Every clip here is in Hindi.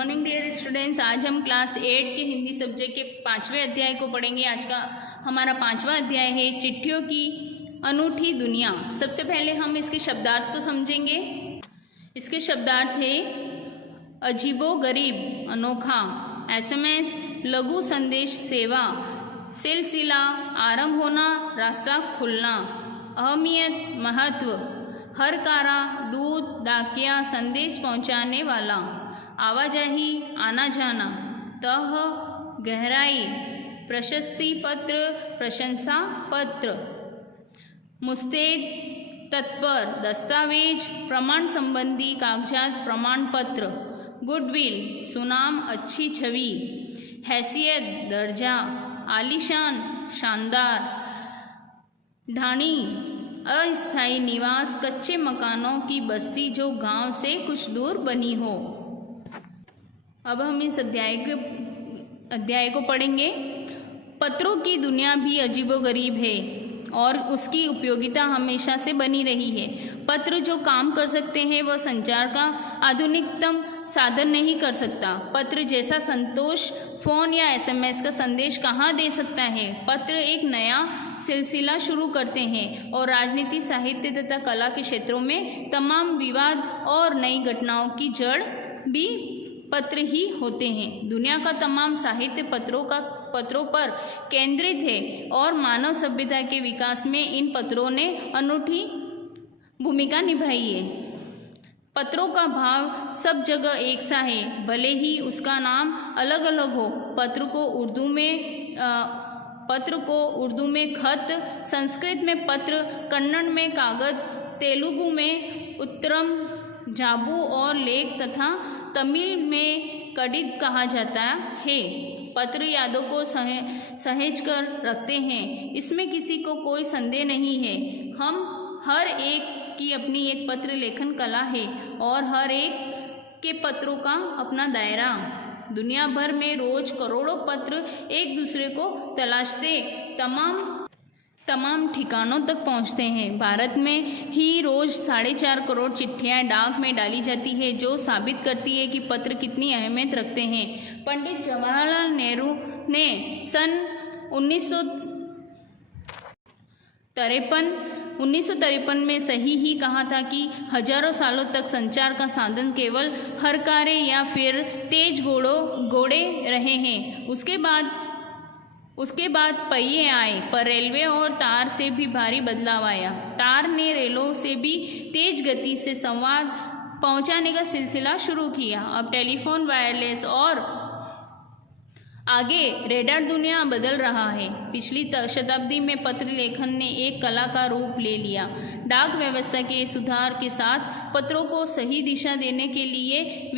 मॉर्निंग डियर स्टूडेंट्स, आज हम क्लास 8 के हिंदी सब्जेक्ट के 5वें अध्याय को पढ़ेंगे। आज का हमारा 5वां अध्याय है चिट्ठियों की अनूठी दुनिया। सबसे पहले हम इसके शब्दार्थ को समझेंगे। इसके शब्दार्थ है अजीबो गरीब, अनोखा, एसएमएस, लघु संदेश सेवा, सिलसिला, आरंभ होना, रास्ता खुलना, अहमियत, महत्व, हरकारा, दूत, डाकिया, संदेश पहुंचाने वाला, आवाजाही, आना जाना, तह, गहराई, प्रशस्ति पत्र, प्रशंसा पत्र, मुस्तैद, तत्पर, दस्तावेज, प्रमाण संबंधी कागजात, प्रमाण पत्र, गुडविल, सुनाम, अच्छी छवि, हैसियत, दर्जा, आलीशान, शानदार, ढाणी, अस्थायी निवास, कच्चे मकानों की बस्ती जो गांव से कुछ दूर बनी हो। अब हम इस अध्याय को पढ़ेंगे। पत्रों की दुनिया भी अजीबोगरीब है और उसकी उपयोगिता हमेशा से बनी रही है। पत्र जो काम कर सकते हैं वह संचार का आधुनिकतम साधन नहीं कर सकता। पत्र जैसा संतोष फ़ोन या एसएमएस का संदेश कहाँ दे सकता है। पत्र एक नया सिलसिला शुरू करते हैं और राजनीति, साहित्य तथा कला के क्षेत्रों में तमाम विवाद और नई घटनाओं की जड़ भी पत्र ही होते हैं। दुनिया का तमाम साहित्य पत्रों पर केंद्रित है और मानव सभ्यता के विकास में इन पत्रों ने अनूठी भूमिका निभाई है। पत्रों का भाव सब जगह एक सा है, भले ही उसका नाम अलग अलग हो। पत्र को उर्दू में खत, संस्कृत में पत्र, कन्नड़ में कागज, तेलुगु में उत्तरम, जाबू और लेख तथा तमिल में कडित कहा जाता है। पत्र यादों को सहेज कर रखते हैं, इसमें किसी को कोई संदेह नहीं है। हम हर एक की अपनी एक पत्र लेखन कला है और हर एक के पत्रों का अपना दायरा। दुनिया भर में रोज करोड़ों पत्र एक दूसरे को तलाशते तमाम ठिकानों तक पहुंचते हैं। भारत में ही रोज 4.5 करोड़ चिट्ठियां डाक में डाली जाती है, जो साबित करती है कि पत्र कितनी अहमियत रखते हैं। पंडित जवाहरलाल नेहरू ने सन 1953 में सही ही कहा था कि हजारों सालों तक संचार का साधन केवल हरकारे या फिर तेज घोड़े रहे हैं। उसके बाद पहिए आए, पर रेलवे और तार से भी भारी बदलाव आया। तार ने रेलों से भी तेज गति से संवाद पहुंचाने का सिलसिला शुरू किया। अब टेलीफोन, वायरलेस और आगे रेडार दुनिया बदल रहा है। पिछली शताब्दी में पत्र लेखन ने एक कला का रूप ले लिया। डाक व्यवस्था के सुधार के साथ पत्रों को सही दिशा देने के लिए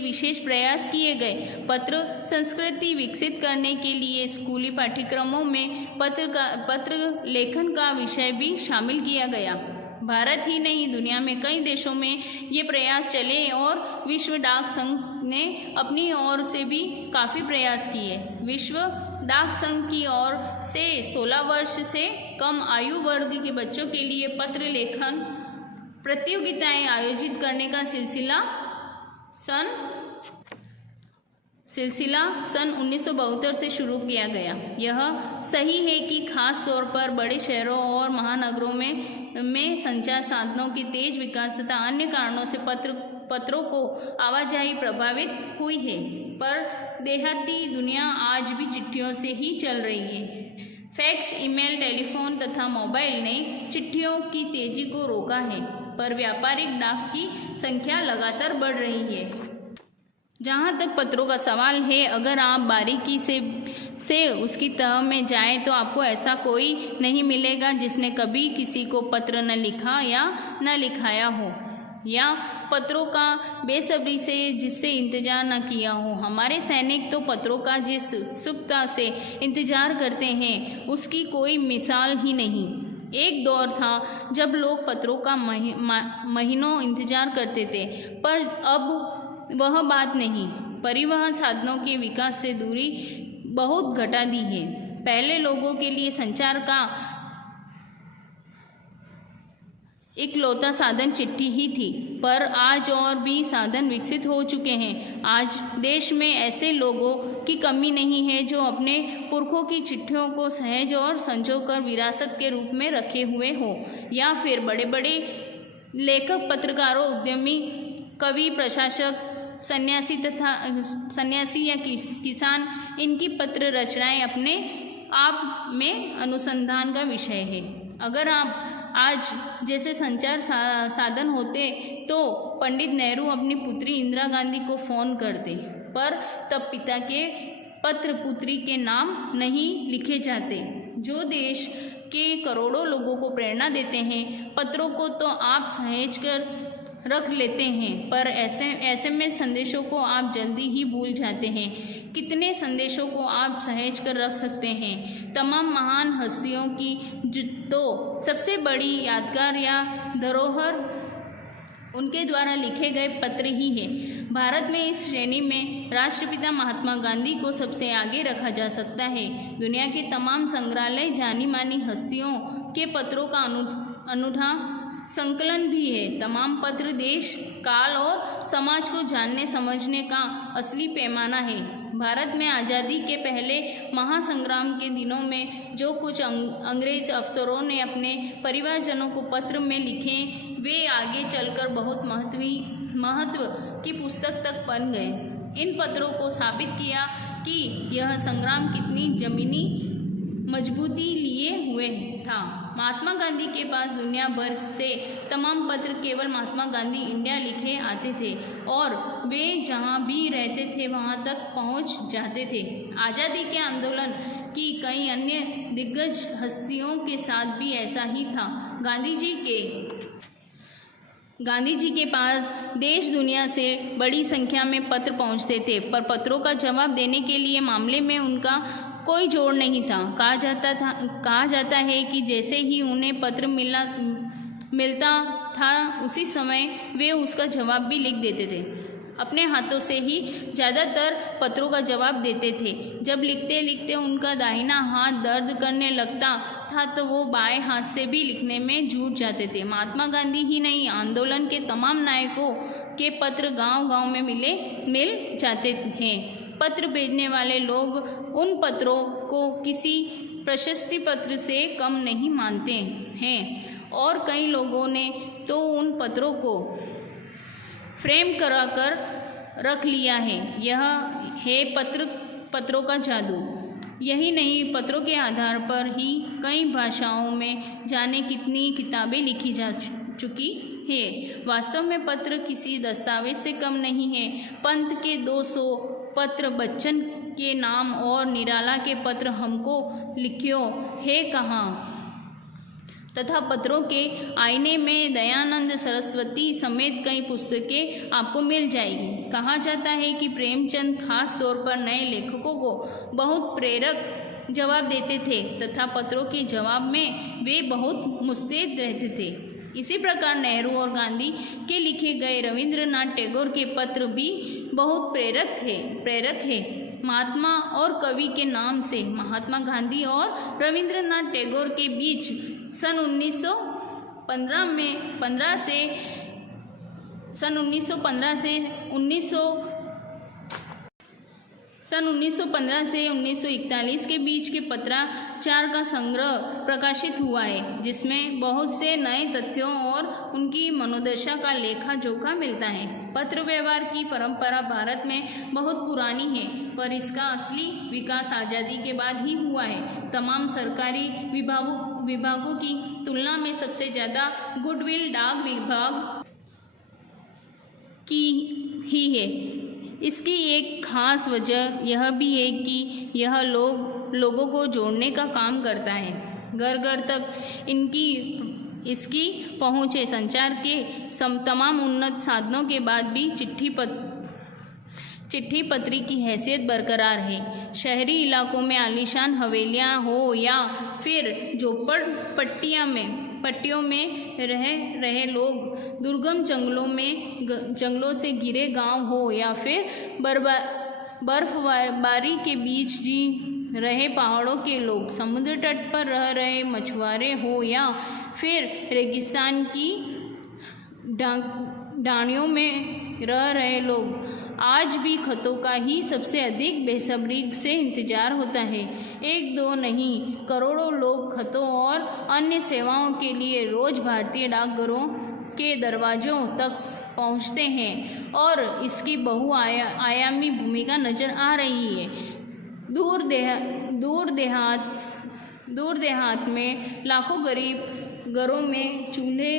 विशेष प्रयास किए गए। पत्र संस्कृति विकसित करने के लिए स्कूली पाठ्यक्रमों में पत्र लेखन का विषय भी शामिल किया गया। भारत ही नहीं, दुनिया में कई देशों में ये प्रयास चले और विश्व डाक संघ ने अपनी ओर से भी काफ़ी प्रयास किए। विश्व डाक संघ की ओर से 16 वर्ष से कम आयु वर्ग के बच्चों के लिए पत्र लेखन प्रतियोगिताएं आयोजित करने का सिलसिला सन 1972 से शुरू किया गया। यह सही है कि खास तौर पर बड़े शहरों और महानगरों में संचार साधनों के तेज विकास तथा अन्य कारणों से पत्रों को आवाजाही प्रभावित हुई है, पर देहाती दुनिया आज भी चिट्ठियों से ही चल रही है। फैक्स, ईमेल, टेलीफोन तथा मोबाइल ने चिट्ठियों की तेजी को रोका है, पर व्यापारिक डाक की संख्या लगातार बढ़ रही है। जहाँ तक पत्रों का सवाल है, अगर आप बारीकी से उसकी तह में जाएं तो आपको ऐसा कोई नहीं मिलेगा जिसने कभी किसी को पत्र न लिखा या न लिखाया हो, या पत्रों का बेसब्री से जिससे इंतज़ार न किया हो। हमारे सैनिक तो पत्रों का जिस उत्सुकता से इंतज़ार करते हैं उसकी कोई मिसाल ही नहीं। एक दौर था जब लोग पत्रों का महीनों इंतज़ार करते थे, पर अब वह बात नहीं। परिवहन साधनों के विकास से दूरी बहुत घटा दी है। पहले लोगों के लिए संचार का इकलौता साधन चिट्ठी ही थी, पर आज और भी साधन विकसित हो चुके हैं। आज देश में ऐसे लोगों की कमी नहीं है जो अपने पुरखों की चिट्ठियों को सहज और संजोकर विरासत के रूप में रखे हुए हो, या फिर बड़े बड़े लेखक, पत्रकारों, उद्यमी, कवि, प्रशासक, सन्यासी या किसान, इनकी पत्र रचनाएं अपने आप में अनुसंधान का विषय है। अगर आप आज जैसे संचार साधन होते तो पंडित नेहरू अपनी पुत्री इंदिरा गांधी को फ़ोन करते, पर तब पिता के पत्र पुत्री के नाम नहीं लिखे जाते। जो देश के करोड़ों लोगों को प्रेरणा देते हैं, पत्रों को तो आप सहेज कर रख लेते हैं, पर ऐसे में संदेशों को आप जल्दी ही भूल जाते हैं। कितने संदेशों को आप सहेज कर रख सकते हैं? तमाम महान हस्तियों की तो सबसे बड़ी यादगार या धरोहर उनके द्वारा लिखे गए पत्र ही है। भारत में इस श्रेणी में राष्ट्रपिता महात्मा गांधी को सबसे आगे रखा जा सकता है। दुनिया के तमाम संग्रहालय जानी मानी हस्तियों के पत्रों का अनूठा संकलन भी है। तमाम पत्र देश, काल और समाज को जानने समझने का असली पैमाना है। भारत में आज़ादी के पहले महासंग्राम के दिनों में जो कुछ अंग्रेज अफसरों ने अपने परिवारजनों को पत्र में लिखे, वे आगे चलकर बहुत महत्व की पुस्तक तक बन गए। इन पत्रों को साबित किया कि यह संग्राम कितनी जमीनी मजबूती लिए हुए था। महात्मा गांधी के पास दुनिया भर से तमाम पत्र केवल महात्मा गांधी इंडिया लिखे आते थे और वे जहां भी रहते थे वहां तक पहुंच जाते थे। आज़ादी के आंदोलन की कई अन्य दिग्गज हस्तियों के साथ भी ऐसा ही था। गांधी जी के पास देश दुनिया से बड़ी संख्या में पत्र पहुंचते थे, पर पत्रों का जवाब देने के लिए मामले में उनका कोई जोड़ नहीं था। कहा जाता है कि जैसे ही उन्हें पत्र मिलता था उसी समय वे उसका जवाब भी लिख देते थे। अपने हाथों से ही ज़्यादातर पत्रों का जवाब देते थे। जब लिखते लिखते उनका दाहिना हाथ दर्द करने लगता था तो वो बाएं हाथ से भी लिखने में जुट जाते थे। महात्मा गांधी ही नहीं, आंदोलन के तमाम नायकों के पत्र गांव-गांव में मिल जाते हैं। पत्र भेजने वाले लोग उन पत्रों को किसी प्रशस्ति पत्र से कम नहीं मानते हैं और कई लोगों ने तो उन पत्रों को फ्रेम कराकर रख लिया है। यह है पत्रों का जादू। यही नहीं, पत्रों के आधार पर ही कई भाषाओं में जाने कितनी किताबें लिखी जा चुकी है। वास्तव में पत्र किसी दस्तावेज से कम नहीं है। पंत के 200 पत्र, बच्चन के नाम और निराला के पत्र हमको लिखियो है कहाँ, तथा पत्रों के आईने में दयानंद सरस्वती समेत कई पुस्तकें आपको मिल जाएगी। कहा जाता है कि प्रेमचंद खास तौर पर नए लेखकों को बहुत प्रेरक जवाब देते थे तथा पत्रों के जवाब में वे बहुत मुस्तैद रहते थे। इसी प्रकार नेहरू और गांधी के लिखे गए रविंद्रनाथ टैगोर के पत्र भी बहुत प्रेरक है। महात्मा और कवि के नाम से महात्मा गांधी और रविंद्रनाथ टैगोर के बीच सन 1915 से 1941 के बीच के पत्राचार का संग्रह प्रकाशित हुआ है, जिसमें बहुत से नए तथ्यों और उनकी मनोदशा का लेखा जोखा मिलता है। पत्र व्यवहार की परंपरा भारत में बहुत पुरानी है, पर इसका असली विकास आज़ादी के बाद ही हुआ है। तमाम सरकारी विभागों की तुलना में सबसे ज़्यादा गुडविल डाक विभाग की ही है। इसकी एक खास वजह यह भी है कि यह लोगों को जोड़ने का काम करता है। घर घर तक इसकी पहुँच है। संचार के तमाम उन्नत साधनों के बाद भी चिट्ठी पत्री की हैसियत बरकरार है। शहरी इलाकों में आलीशान हवेलियां हो या फिर पट्टियों में रहे लोग, दुर्गम जंगलों से घिरे गांव हो या फिर बर्फबारी के बीच रहे पहाड़ों के लोग, समुद्र तट पर रह रहे मछुआरे हो या फिर रेगिस्तान की ढाणियों में रह रहे लोग, आज भी खतों का ही सबसे अधिक बेसब्री से इंतजार होता है। एक दो नहीं, करोड़ों लोग खतों और अन्य सेवाओं के लिए रोज़ भारतीय डाकघरों के दरवाज़ों तक पहुंचते हैं और इसकी बहुआयामी भूमिका नज़र आ रही है। दूर देहात में लाखों गरीब घरों में चूल्हे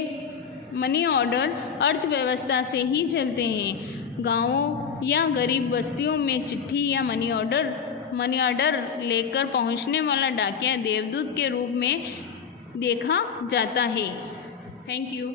मनी ऑर्डर अर्थव्यवस्था से ही चलते हैं। गांवों या गरीब बस्तियों में चिट्ठी या मनी ऑर्डर लेकर पहुंचने वाला डाकिया देवदूत के रूप में देखा जाता है। Thank you.